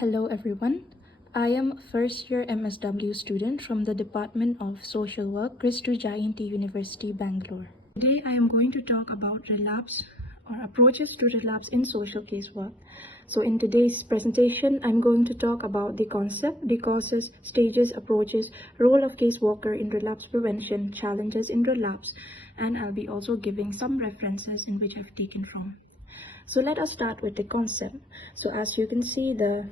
Hello everyone. I am first year MSW student from the Department of Social Work, Christu Jayanti University, Bangalore. Today I am going to talk about relapse or approaches to relapse in social casework. So in today's presentation, I'm going to talk about the concept, the causes, stages, approaches, role of caseworker in relapse prevention, challenges in relapse, and I'll be also giving some references in which I've taken from. So let us start with the concept. So as you can see the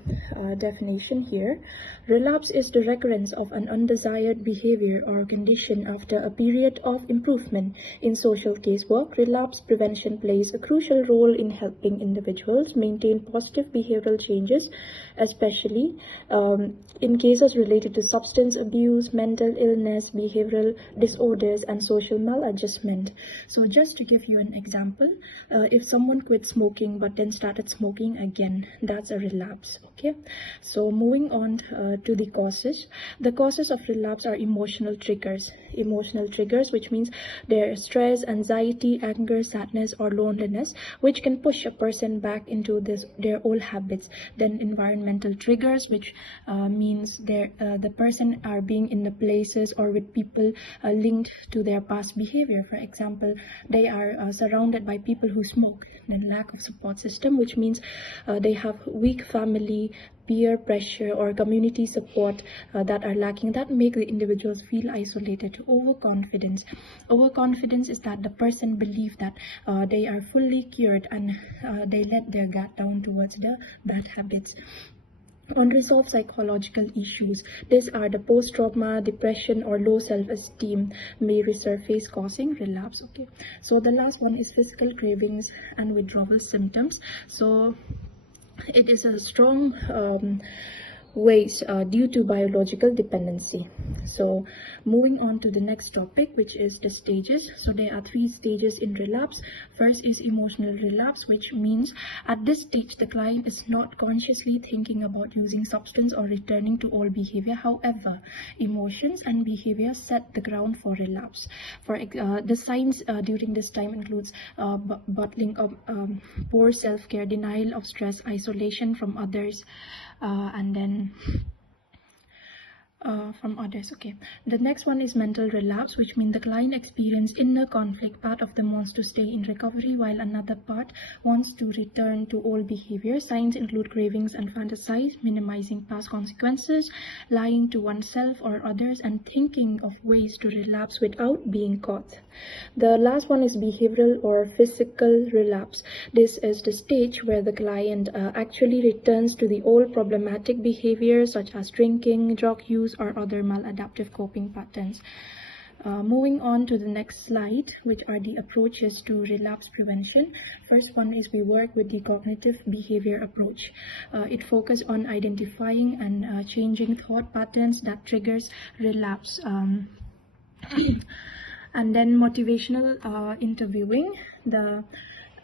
definition here, relapse is the recurrence of an undesired behavior or condition after a period of improvement. In social casework, relapse prevention plays a crucial role in helping individuals maintain positive behavioral changes, especially in cases related to substance abuse, mental illness, behavioral disorders, and social maladjustment. So just to give you an example, if someone quit smoking but then started smoking again, that's a relapse. Okay, so moving on to the causes. The causes of relapse are emotional triggers, which means their stress, anxiety, anger, sadness, or loneliness, which can push a person back into their old habits. Then environmental triggers, which means the person are being in the places or with people linked to their past behavior. For example, they are surrounded by people who smoke. Then lack of support system, which means they have weak family, peer pressure, or community support that are lacking, that make the individuals feel isolated. Overconfidence is that the person believe that they are fully cured and they let their guard down towards the bad habits. Unresolved psychological issues. These are the post-trauma, depression, or low self-esteem may resurface, causing relapse. Okay, so the last one is physical cravings and withdrawal symptoms. So it is a strong ways due to biological dependency. So moving on to the next topic, which is the stages. So there are 3 stages in relapse. First is emotional relapse, which means at this stage the client is not consciously thinking about using substance or returning to old behavior. However, emotions and behavior set the ground for relapse. For the signs during this time includes bottling up, poor self-care, denial of stress, isolation from others, and then from others. Okay, the next one is mental relapse, which means the client experience inner conflict. Part of them wants to stay in recovery while another part wants to return to old behavior. Signs include cravings and fantasize, minimizing past consequences, lying to oneself or others, and thinking of ways to relapse without being caught. The last one is behavioral or physical relapse. This is the stage where the client actually returns to the old problematic behaviors such as drinking, drug use, or other maladaptive coping patterns. Moving on to the next slide, which are the approaches to relapse prevention. First one is we work with the cognitive behavior approach. It focuses on identifying and changing thought patterns that triggers relapse. And then motivational interviewing,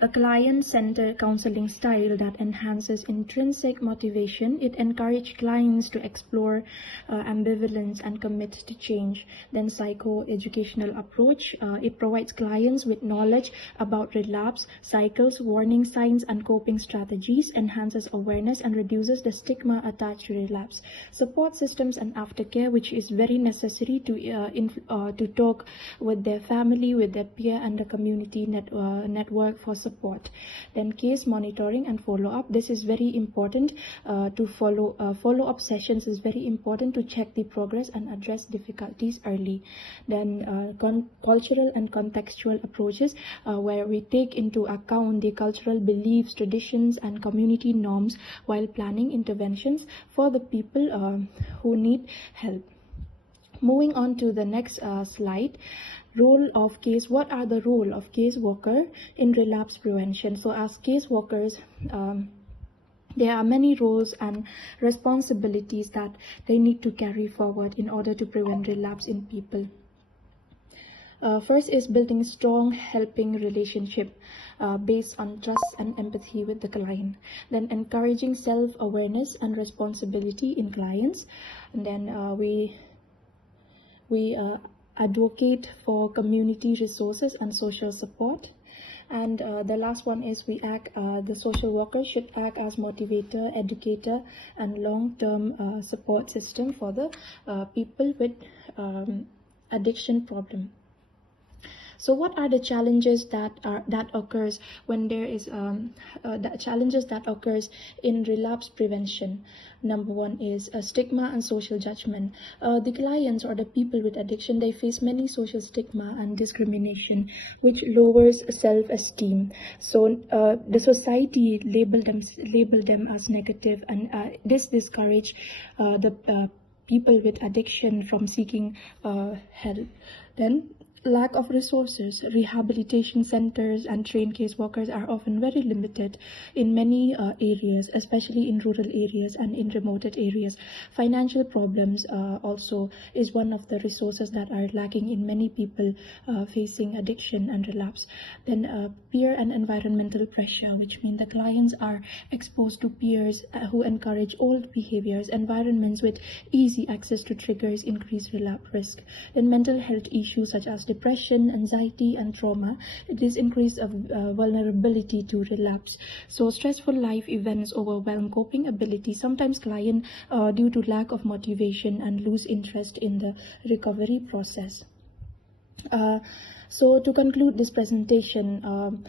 a client-centered counseling style that enhances intrinsic motivation. It encourages clients to explore ambivalence and commit to change. Then psycho-educational approach. It provides clients with knowledge about relapse, cycles, warning signs, and coping strategies, enhances awareness, and reduces the stigma attached to relapse. Support systems and aftercare, which is very necessary to talk with their family, with their peer, and the community network for support. Then case monitoring and follow-up. This is very important to follow-up sessions is very important to check the progress and address difficulties early. Then cultural and contextual approaches, where we take into account the cultural beliefs, traditions, and community norms while planning interventions for the people who need help. Moving on to the next slide. What are the role of caseworker in relapse prevention? So as caseworkers, there are many roles and responsibilities that they need to carry forward in order to prevent relapse in people. First is building strong helping relationship based on trust and empathy with the client. Then encouraging self-awareness and responsibility in clients. And then we advocate for community resources and social support. And the last one is the social worker should act as motivator, educator, and long-term support system for the people with addiction problem. So what are the challenges that occurs when there is the challenges that occurs in relapse prevention? Number one is stigma and social judgment. The clients or the people with addiction, they face many social stigma and discrimination, which lowers self-esteem. So the society label them as negative, and this discourage the people with addiction from seeking help. Then lack of resources. Rehabilitation centers and trained caseworkers are often very limited in many areas, especially in rural areas and in remote areas. Financial problems also is one of the resources that are lacking in many people facing addiction and relapse. Then peer and environmental pressure, which means the clients are exposed to peers who encourage old behaviors. Environments with easy access to triggers increase relapse risk. Then mental health issues such as depression, anxiety, and trauma, this increase of vulnerability to relapse. So stressful life events overwhelm coping ability. Sometimes client due to lack of motivation and lose interest in the recovery process. So to conclude this presentation,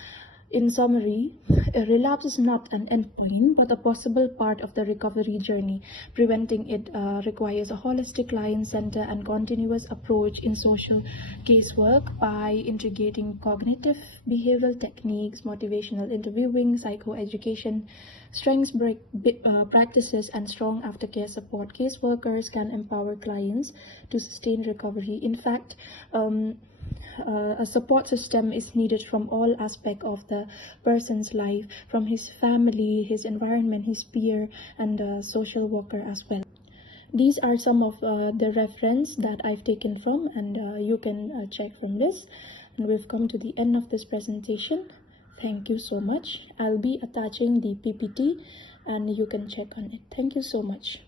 in summary, a relapse is not an endpoint, but a possible part of the recovery journey. Preventing it requires a holistic client-centered and continuous approach in social casework by integrating cognitive behavioral techniques, motivational interviewing, psychoeducation, strengths practices, and strong aftercare support. Caseworkers can empower clients to sustain recovery. In fact, a support system is needed from all aspects of the person's life, from his family, his environment, his peer, and the social worker as well. These are some of the reference that I've taken from, and you can check from this. And we've come to the end of this presentation. Thank you so much. I'll be attaching the PPT and you can check on it. Thank you so much.